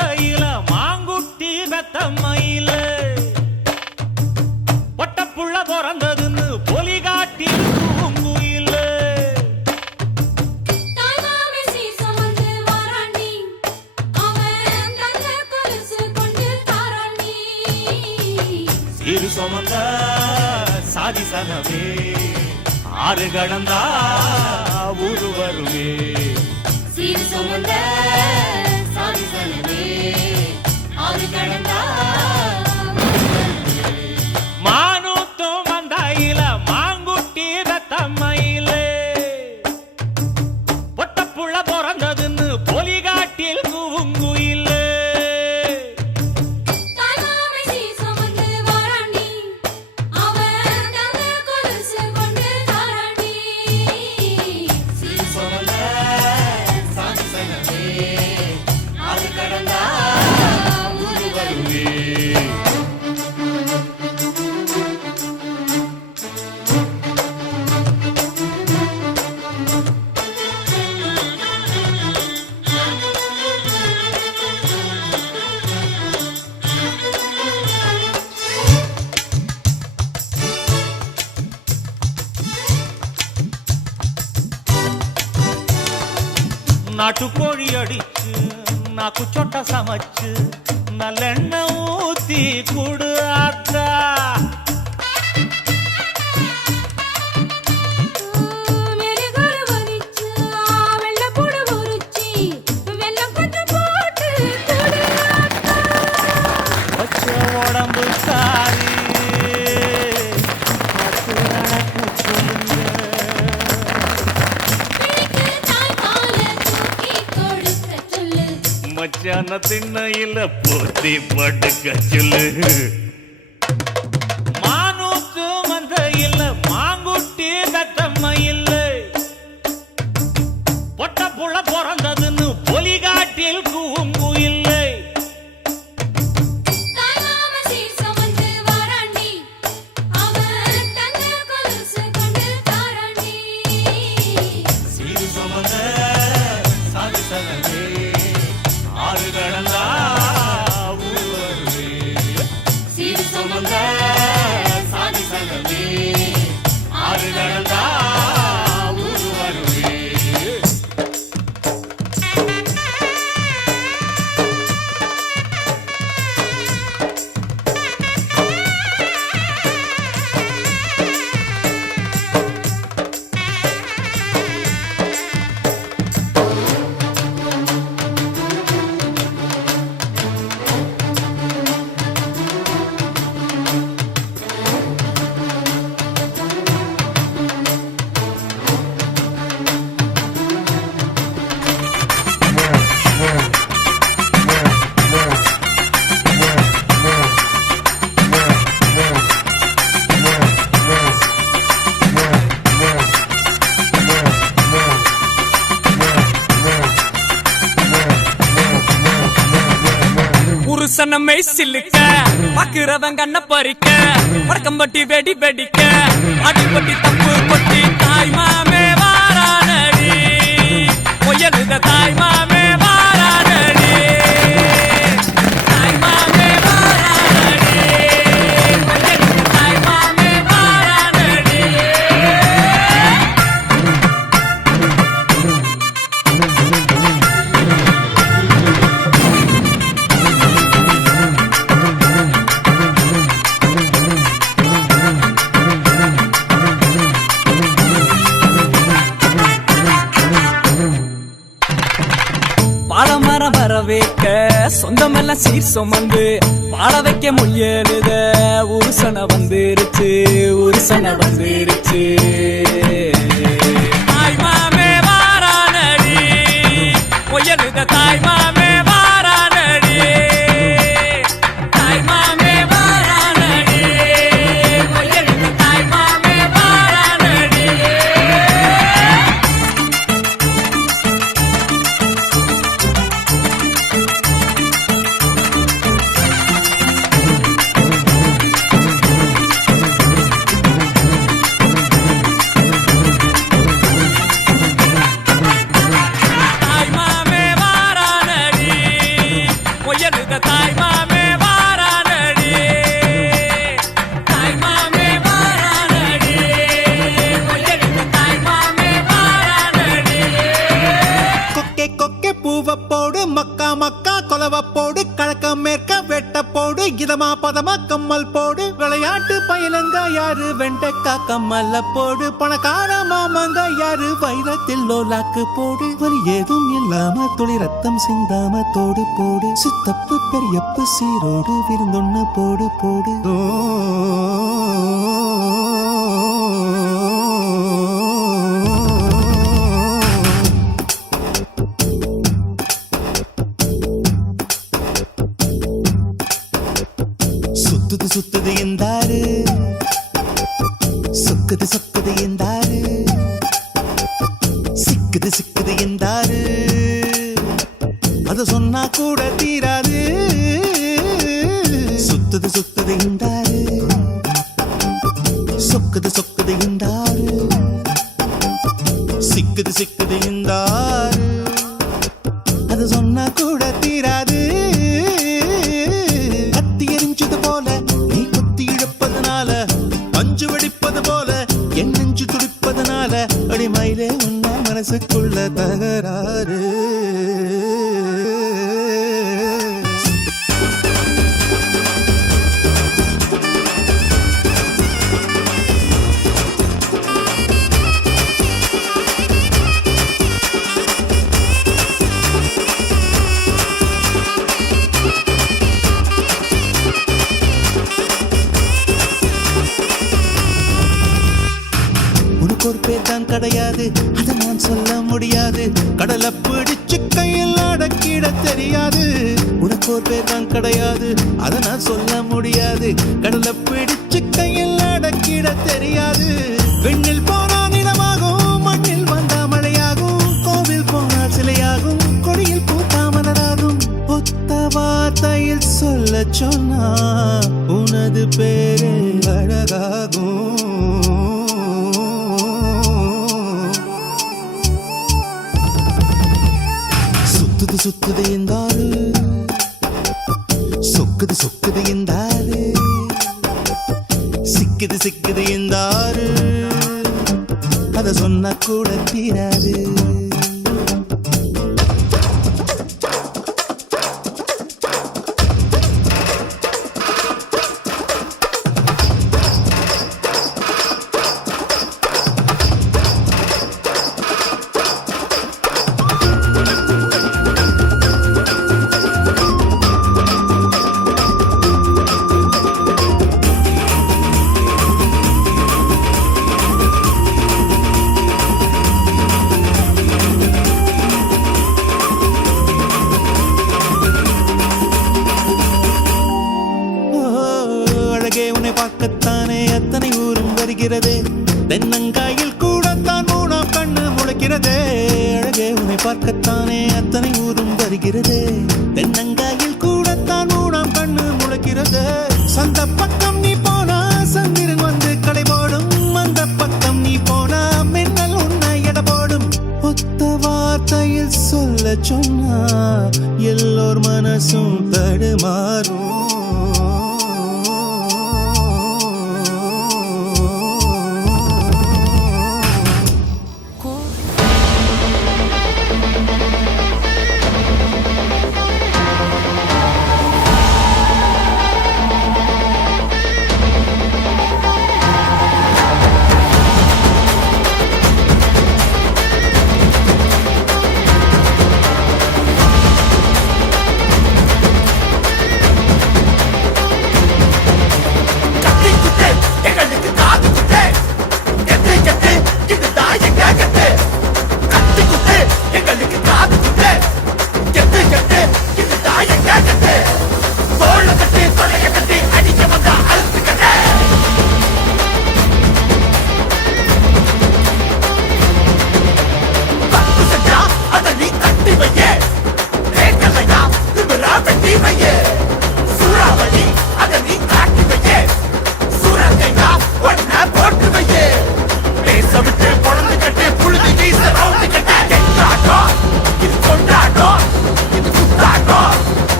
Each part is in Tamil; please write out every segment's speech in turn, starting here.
மந்தையில மாங்குட்டி வெத்தம்மையில பொட்டப்புள்ள பிறந்ததுன்னு பொலி காட்டி பூங்குயில சீரு சுமந்த சாதி சனவே ஆறு கடந்தா ஊரு வருவே சீரு சுமந்த சாதி சனவே ஆறு கடந்தா மானூத்தும் மந்தையில மாங்குட்டி வெத்தம்மையில பொட்டப்புள்ள பிறந்ததுன்னு பொலி காட்டில் கூங்குயில நாட்டுக்கோழி அடிச்சு நாக்கு சொட்ட சமைச்சு நல்லெண்ணெய் ஊத்தி குடு ஆத்தா உடம்பு சாரி மச்சான திண்ணையில போத்தி படுக்க சொல்லு மானூத்து மந்தையில மாங்குட்டி தத்தம்மையில பொட்ட புள்ள பிறந்ததுன்னு பொலி காட்டில் கூங்குயில்லை புருஷனமை சிலுக்க பாக்குறவங்க கண்ண பறிக்க வடக்கம்பட்டி வெடி வெடிக்க அடிப்பட்டி தப்பு கொட்டி தாய் மாமே வாரானடி பொய்யலுத தாய் மாமே வாரானடி தாய் மாமே வாரானடி பொய்யலுத தாய் மாமே வாரானடி பாலமரம் வரவேற்க சொந்தமெல்லாம் சீர் சுமந்து வாழ வைக்க முயலுத உருசன வந்துருச்சு உருசன வந்துருச்சு தாய் மாமே வாரானடி பொய்யலுத தாய் மாமே வாரானடி தாய் மாமே வாரானடி பொய்யலுத தாய் மாமே வாரானடி தாய் மாமே வாரானடி போடு மக்கா மக்கா கொலவ போடு கழக்கம் மேற்க வெட்ட போடு இதமா பதமா கம்மல் போடு விளையாட்டு பயிலங்க யாரு வெண்டைக்கா கம்மல்ல போடு பணக்கார மாமங்க யாரு வைரத்தில் லோலாக்கு போடு வலி ஏதும் இல்லாம துளி ரத்தம் சிந்தாம தோடு போடு சித்தப்பு பெரியப்பு சீரோடு விருந்தொன்னு போடு போடு சுத்துது சுத்துது எந்தாரு சொக்குது சொக்குது எந்தாரு சிக்குது சிக்குது எந்தாரு அத சொன்னா கூட தீராது சுத்துது சுத்துது எந்தாரு சொக்குது சொக்குது எந்தாரு சிக்குது சிக்குது எந்தாரு அத சொன்னா கூட தீராது அடிமையிலே உன்ன மனசுக்குள்ள தகராறு ஒரு பேர் தான் கிடையாது அதை நான் சொல்ல முடியாது கடலை பிடிச்சு கையில் அடக்கிட தெரியாது உனக்கு ஒரு பேர் தான் கிடையாது அதை நான் சொல்ல முடியாது கடலை பிடிச்சு கையில் அடக்கிட தெரியாது விண்ணில் போனா நிலமாகும் மண்ணில் வந்தா மழையாகும் கோவில் போனால் சிலையாகும் கொடியில் பூத்தா மலராகும் ஒத்த வார்த்தையில் சொல்ல சொன்னா உனது பேரு அழகாகும் சுத்துது சுத்துது எந்தாரு சொக்குது சொக்குது எந்தாரு சிக்குது சிக்குது எந்தாரு அத சொன்னா கூட தீராது பார்க்கத்தானே எத்தனை ஊரும் வருகிறதே தென்னங்காயில் கூடத்தான் மூணாம் கண்ணு முளைக்கிறதே அழகே உன்னை பார்க்கத்தானே அத்தனை ஊரும் வருகிறதே தென்னங்காயில் கூடத்தான் மூணாம் கண்ணு முளைக்கிறதே சந்த பக்கம் நீ போனா சந்திரன் வந்து கடை போடும் அந்த பக்கம் நீ போனா மின்னல் உன்னை எடை போடும் ஒத்த வார்த்தையில் சொல்ல சொன்னா எல்லோர் மனசும் தடுமாறும்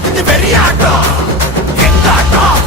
இது வெறியாட்டம் எங்காட்டம்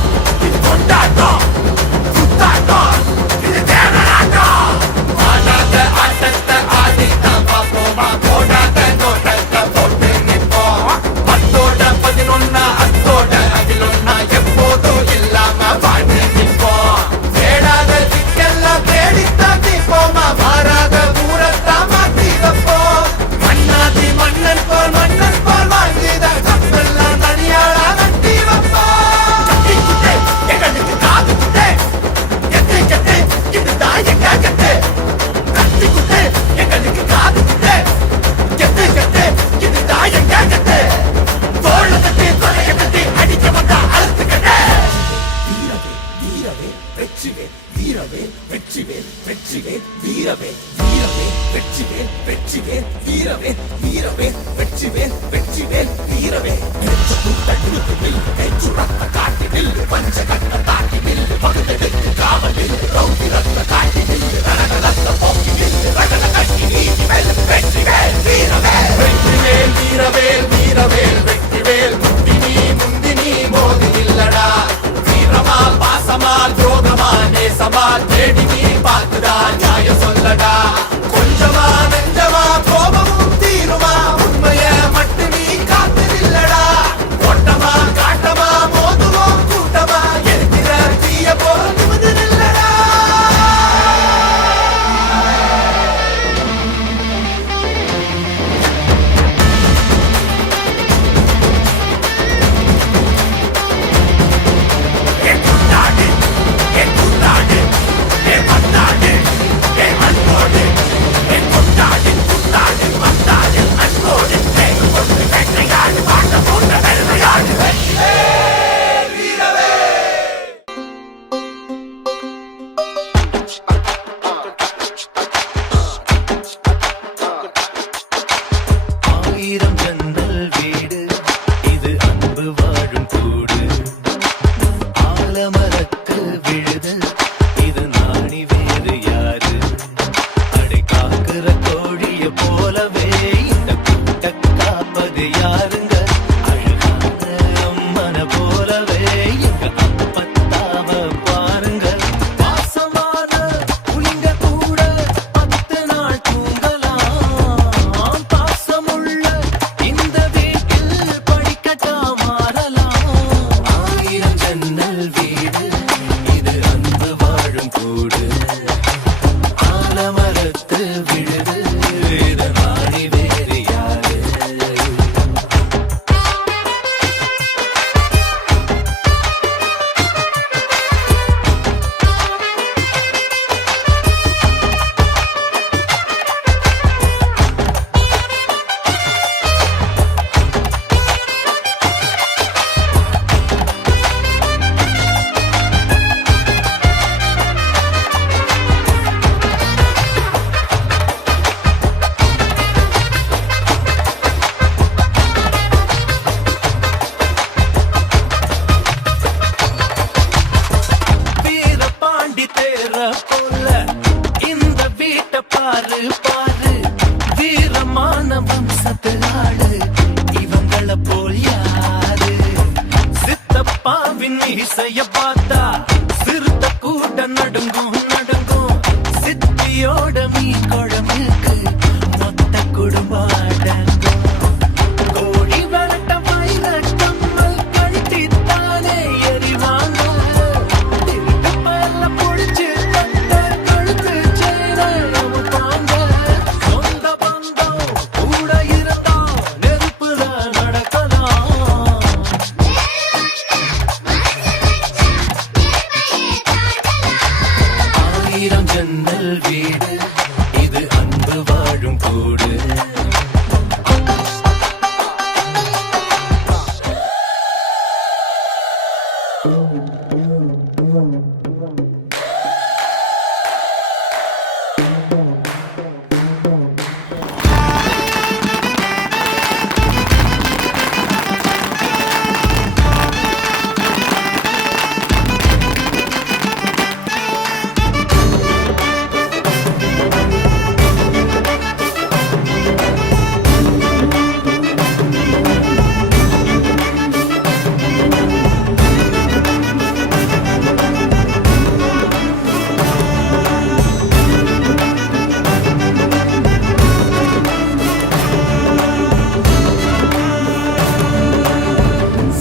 சிறுத்தையின் இசைய பார்த்தா சிறுத்தை கூட நடுங்கும் நடுங்கும் சித்தியோட மீன் குழம்புக்கு மொத்த குடும்பம் அடங்கும் கோழி வரட்ட வைரக்கம்மல் கழட்டித்தானே எறிவாங்க திருட்டு பல்ல பொழிச்சு தட்ட கழுத்து சேர அமுப்பாங்க சொந்த பந்தம் கூட இருந்தா நெருப்புதான் நடக்கலாம் ஆயிரம் ஜன்னல் வீடு இது அன்பு வாழும் கூடு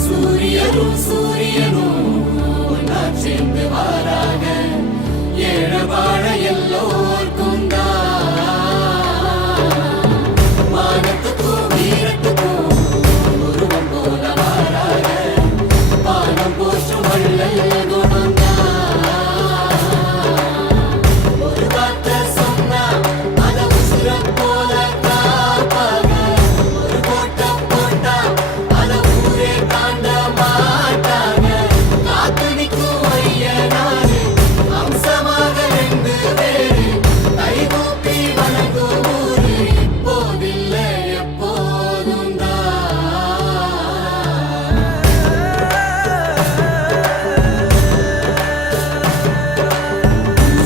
சூரியனும் சூரியனும் ஒன்னா சேர்ந்து வாராக ஏழு வாழ எல்லோர்க்கும் மானத்துக்கும் வீரத்துக்கும் உருவம் போல வாராக பானம் போற்றும் வள்ளல் குணம்தான் ஒரு வார்த்தை சொன்னா அத உசுரம் போல காப்பாக ஒரு கோட்டம் போட்டா அத ஊரே தாண்ட மாட்டாங்க காத்து நிற்கும் ஐயனாரு அம்சமாக ரெண்டு பேரு கைகூப்பி வணங்கும் ஊரு இப்போதில்லை எப்போதும்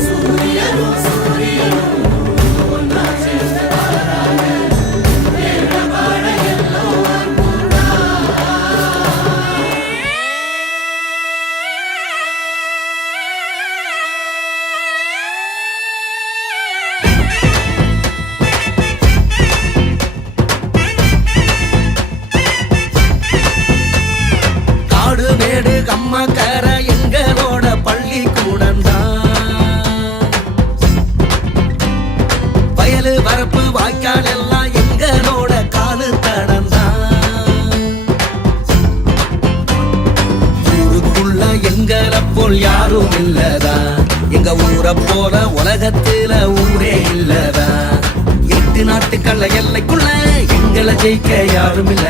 சூரியனும் சூரியனும் ஒன்னா சேர்ந்து வாராங்க ஏழு வாழ எல்லோர்க்கும் காடு மேடு கம்மக்கர எங்களோட பள்ளி கூடந்தான் வயலு வரப்பு வாய்க்கால் எல்லாம் எங்களோட காலு தடந்தான் ஊருக்குள்ள எங்களை போல் யாரும் இல்லதா எங்க ஊரை போல உலகத்துல ஊரே இல்லதா எட்டு நாட்டுக்கல்ல எல்லைக்குள்ள எங்களை ஜெயிக்க யாரும் இல்ல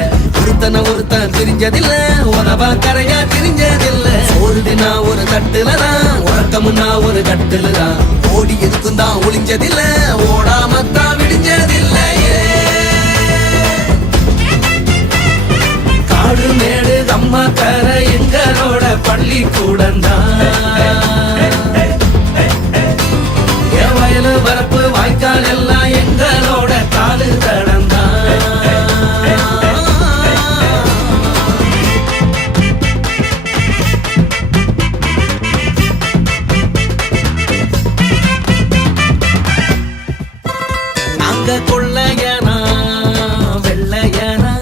ஒருத்தன் பிரிஞ்சதில்ல உறவா கரையா பிரிஞ்சதில்ல ஒரு தினா ஒரு தட்டுலதான் உறக்கமுன்னா ஒரு கட்டுலதான் ஓடி எதுக்கும் தான் ஒளிஞ்சதில்ல ஓடாமத்தான் விடிஞ்சதில்லையே காடு மேடு அம்மா கரை எங்களோட பள்ளி என் வயலு வரப்பு வாய்க்கால் எல்லாம் எங்களோட காலு தடந்தான் நாங்க கொள்ளையனா வெள்ளையனா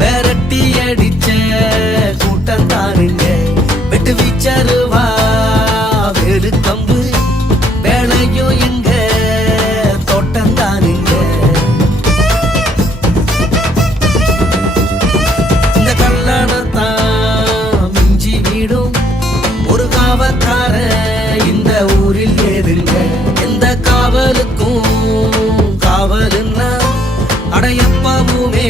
விரட்டி அடிச்ச கூட்டம் தாருங்க வெட்டு வீச்சருவா வேறு கம்பு வேலையும் எங்க தோட்டம் தாருங்க இந்த கல்யாணத்தான் மிஞ்சி வீடும் ஒரு காவக்கார இந்த ஊரில் ஏதுங்க எந்த காவலுக்கும் காவலுன்னா அடையப்பவுமே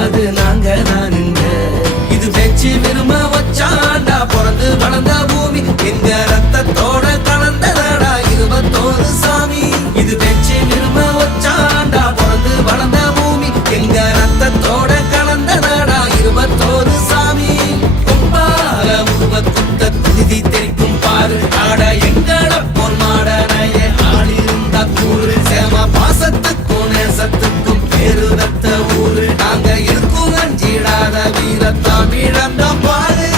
அது நாங்க தானுங்க இது வெச்சு விரும்ப வச்சாண்டா பிறந்து வளர்ந்த பூமி எங்க ரத்தத்தோட கலந்ததடா 21 சாமி இது வெச்சு விரும்ப வச்சாண்டா பிறந்து வளர்ந்த பூமி எங்க ரத்தத்தோட கலந்ததடா 21 சாமி கொம்பால உருவ குத்த துதி தெரிக்கும் பாரு ஆட எங்கள போல் மாடனைய ஆடிருந்த கூறு சேம பாசத்துக்கும் நேசத்துக்கும் பேரு வெத்த ஊரு நாங்க இருக்கும் அஞ்சிடாத வீரத்தாம் இழந்த பாரு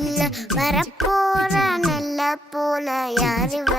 உள்ள வரப்போற நல்ல போல யாருவ